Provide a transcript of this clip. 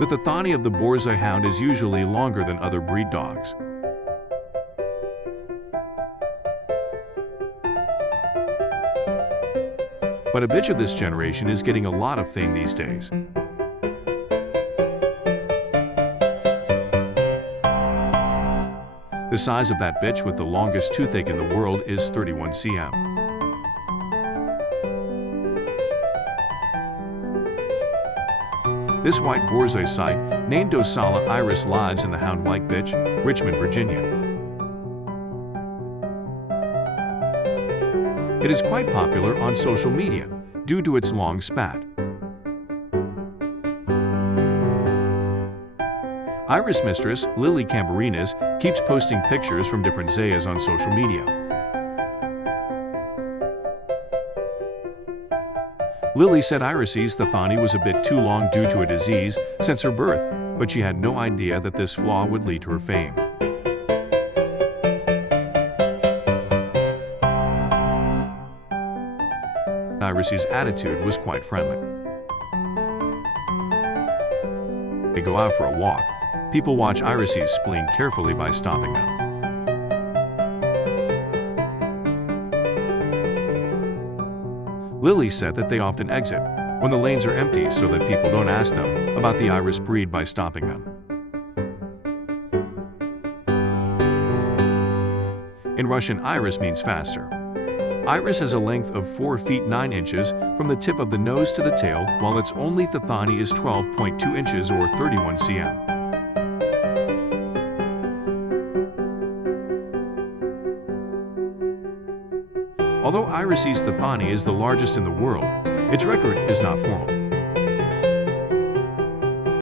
The Thathani of the Borzoi Hound is usually longer than other breed dogs. But a bitch of this generation is getting a lot of fame these days. The size of that bitch with the longest toothache in the world is 31 cm. This white Borzoi site, named Osala Iris, lives in the hound-like bitch, Richmond, Virginia. It is quite popular on social media due to its long spat. Iris mistress, Lily Cambarinas, keeps posting pictures from different Zayas on social media. Lily said Iris's Thathani was a bit too long due to a disease since her birth, but she had no idea that this flaw would lead to her fame. Iris's attitude was quite friendly. They go out for a walk. People watch Iris's spleen carefully by stopping them. Lily said that they often exit when the lanes are empty so that people don't ask them about the Iris breed by stopping them. In Russian, Iris means faster. Iris has a length of 4 feet 9 inches from the tip of the nose to the tail, while its only Thathani is 12.2 inches or 31 cm. Although Iris's Thathani is the largest in the world, its record is not formal.